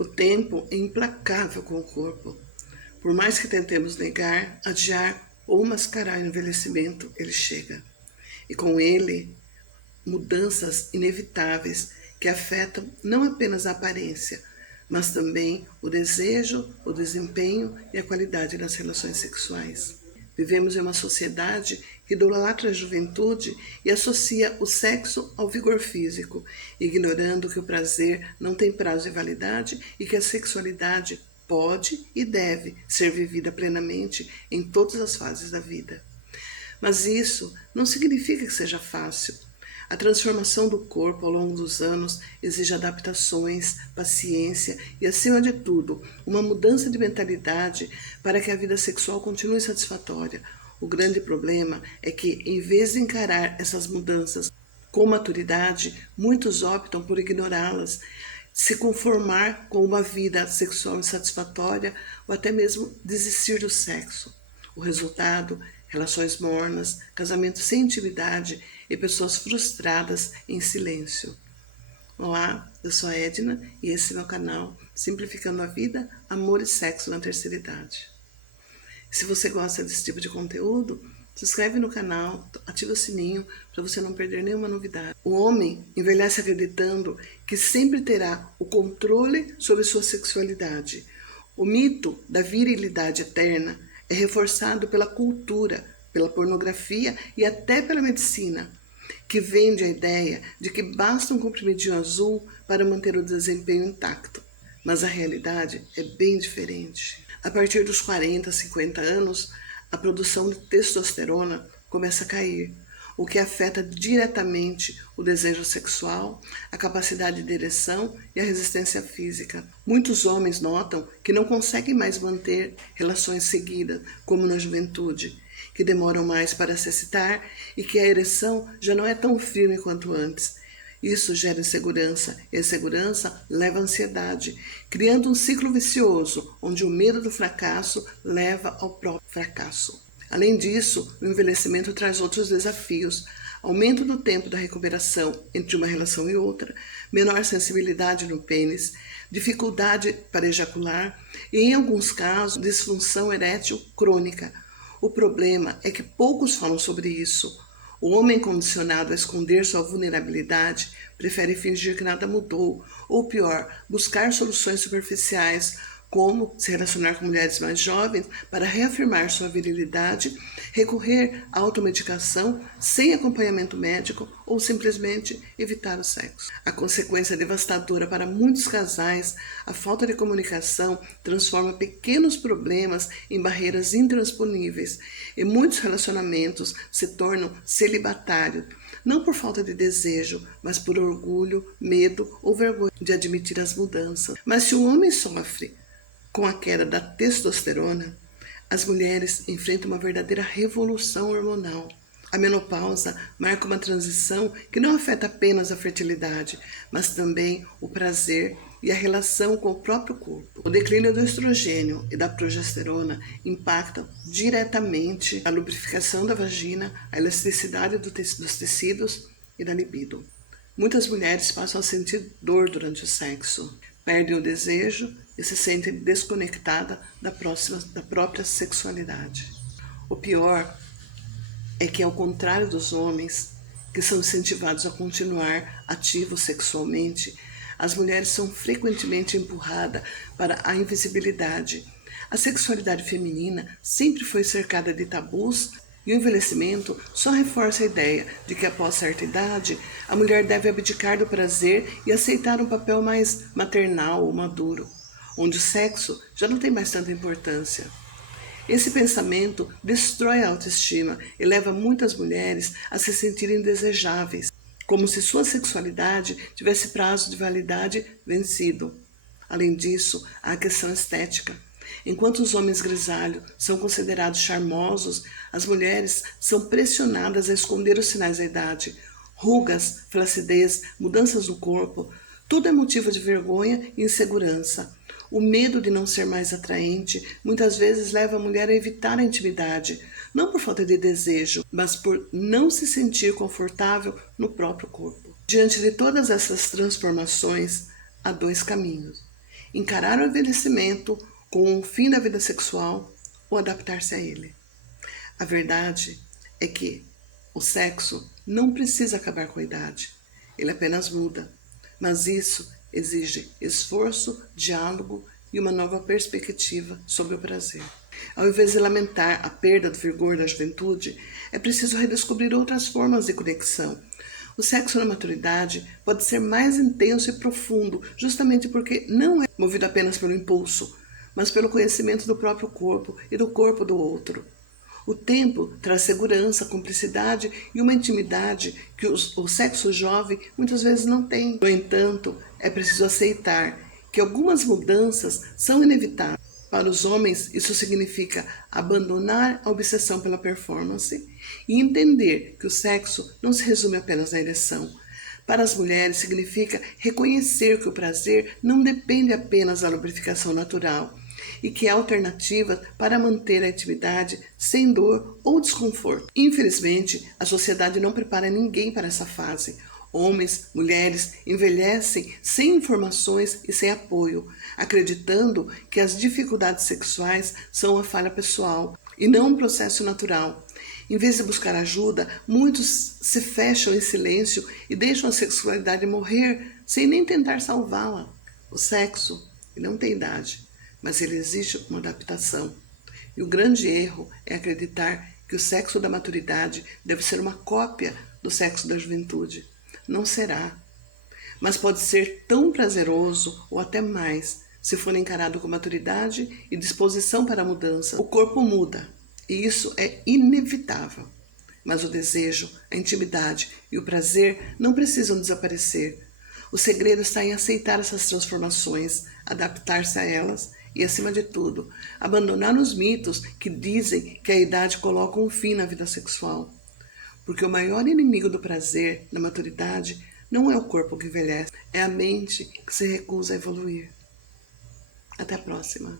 O tempo é implacável com o corpo. Por mais que tentemos negar, adiar ou mascarar o envelhecimento, ele chega. E com ele, mudanças inevitáveis que afetam não apenas a aparência, mas também o desejo, o desempenho e a qualidade das relações sexuais. Vivemos em uma sociedade que idolatra a juventude e associa o sexo ao vigor físico, ignorando que o prazer não tem prazo de validade e que a sexualidade pode e deve ser vivida plenamente em todas as fases da vida. Mas isso não significa que seja fácil. A transformação do corpo ao longo dos anos exige adaptações, paciência e, acima de tudo, uma mudança de mentalidade para que a vida sexual continue satisfatória. O grande problema é que, em vez de encarar essas mudanças com maturidade, muitos optam por ignorá-las, se conformar com uma vida sexual insatisfatória ou até mesmo desistir do sexo. O resultado: relações mornas, casamentos sem intimidade e pessoas frustradas em silêncio. Olá, eu sou a Edna e esse é meu canal Simplificando a Vida, Amor e Sexo na Terceira Idade. Se você gosta desse tipo de conteúdo, se inscreve no canal, ativa o sininho para você não perder nenhuma novidade. O homem envelhece acreditando que sempre terá o controle sobre sua sexualidade. O mito da virilidade eterna é reforçado pela cultura, pela pornografia e até pela medicina, que vende a ideia de que basta um comprimidinho azul para manter o desempenho intacto. Mas a realidade é bem diferente. A partir dos 40, 50 anos, a produção de testosterona começa a cair, o que afeta diretamente o desejo sexual, a capacidade de ereção e a resistência física. Muitos homens notam que não conseguem mais manter relações seguidas, como na juventude, que demoram mais para se excitar e que a ereção já não é tão firme quanto antes. Isso gera insegurança, e a insegurança leva à ansiedade, criando um ciclo vicioso, onde o medo do fracasso leva ao próprio fracasso. Além disso, o envelhecimento traz outros desafios: aumento do tempo da recuperação entre uma relação e outra, menor sensibilidade no pênis, dificuldade para ejacular e, em alguns casos, disfunção erétil crônica. O problema é que poucos falam sobre isso. O homem condicionado a esconder sua vulnerabilidade prefere fingir que nada mudou, ou pior, buscar soluções superficiais, como se relacionar com mulheres mais jovens para reafirmar sua virilidade, recorrer à automedicação sem acompanhamento médico ou simplesmente evitar o sexo. A consequência devastadora para muitos casais: a falta de comunicação transforma pequenos problemas em barreiras intransponíveis e muitos relacionamentos se tornam celibatários, não por falta de desejo, mas por orgulho, medo ou vergonha de admitir as mudanças. Mas se o homem sofre com a queda da testosterona, as mulheres enfrentam uma verdadeira revolução hormonal. A menopausa marca uma transição que não afeta apenas a fertilidade, mas também o prazer e a relação com o próprio corpo. O declínio do estrogênio e da progesterona impactam diretamente a lubrificação da vagina, a elasticidade dos tecidos e da libido. Muitas mulheres passam a sentir dor durante o sexo, perdem o desejo e se sentem desconectadas da própria sexualidade. O pior é que, ao contrário dos homens, que são incentivados a continuar ativos sexualmente, as mulheres são frequentemente empurradas para a invisibilidade. A sexualidade feminina sempre foi cercada de tabus e o envelhecimento só reforça a ideia de que, após certa idade, a mulher deve abdicar do prazer e aceitar um papel mais maternal ou maduro, onde o sexo já não tem mais tanta importância. Esse pensamento destrói a autoestima e leva muitas mulheres a se sentirem indesejáveis, como se sua sexualidade tivesse prazo de validade vencido. Além disso, há a questão estética. Enquanto os homens grisalhos são considerados charmosos, as mulheres são pressionadas a esconder os sinais da idade. Rugas, flacidez, mudanças no corpo, tudo é motivo de vergonha e insegurança. O medo de não ser mais atraente muitas vezes leva a mulher a evitar a intimidade, não por falta de desejo, mas por não se sentir confortável no próprio corpo. Diante de todas essas transformações, há dois caminhos. encarar o envelhecimento com o fim da vida sexual ou adaptar-se a ele. A verdade é que o sexo não precisa acabar com a idade, ele apenas muda, mas isso exige esforço, diálogo e uma nova perspectiva sobre o prazer. Ao invés de lamentar a perda do vigor da juventude, é preciso redescobrir outras formas de conexão. O sexo na maturidade pode ser mais intenso e profundo, justamente porque não é movido apenas pelo impulso, mas pelo conhecimento do próprio corpo e do corpo do outro. O tempo traz segurança, cumplicidade e uma intimidade que o sexo jovem muitas vezes não tem. No entanto, é preciso aceitar que algumas mudanças são inevitáveis. Para os homens, isso significa abandonar a obsessão pela performance e entender que o sexo não se resume apenas na ereção. Para as mulheres, significa reconhecer que o prazer não depende apenas da lubrificação natural e que há alternativas para manter a intimidade sem dor ou desconforto. Infelizmente, a sociedade não prepara ninguém para essa fase. Homens, mulheres envelhecem sem informações e sem apoio, acreditando que as dificuldades sexuais são uma falha pessoal e não um processo natural. Em vez de buscar ajuda, muitos se fecham em silêncio e deixam a sexualidade morrer sem nem tentar salvá-la. O sexo não tem idade, mas ele exige uma adaptação. E o grande erro é acreditar que o sexo da maturidade deve ser uma cópia do sexo da juventude. Não será, mas pode ser tão prazeroso ou até mais, se for encarado com maturidade e disposição para a mudança. O corpo muda, e isso é inevitável, mas o desejo, a intimidade e o prazer não precisam desaparecer. O segredo está em aceitar essas transformações, adaptar-se a elas e, acima de tudo, abandonar os mitos que dizem que a idade coloca um fim na vida sexual. Porque o maior inimigo do prazer na maturidade não é o corpo que envelhece, é a mente que se recusa a evoluir. Até a próxima.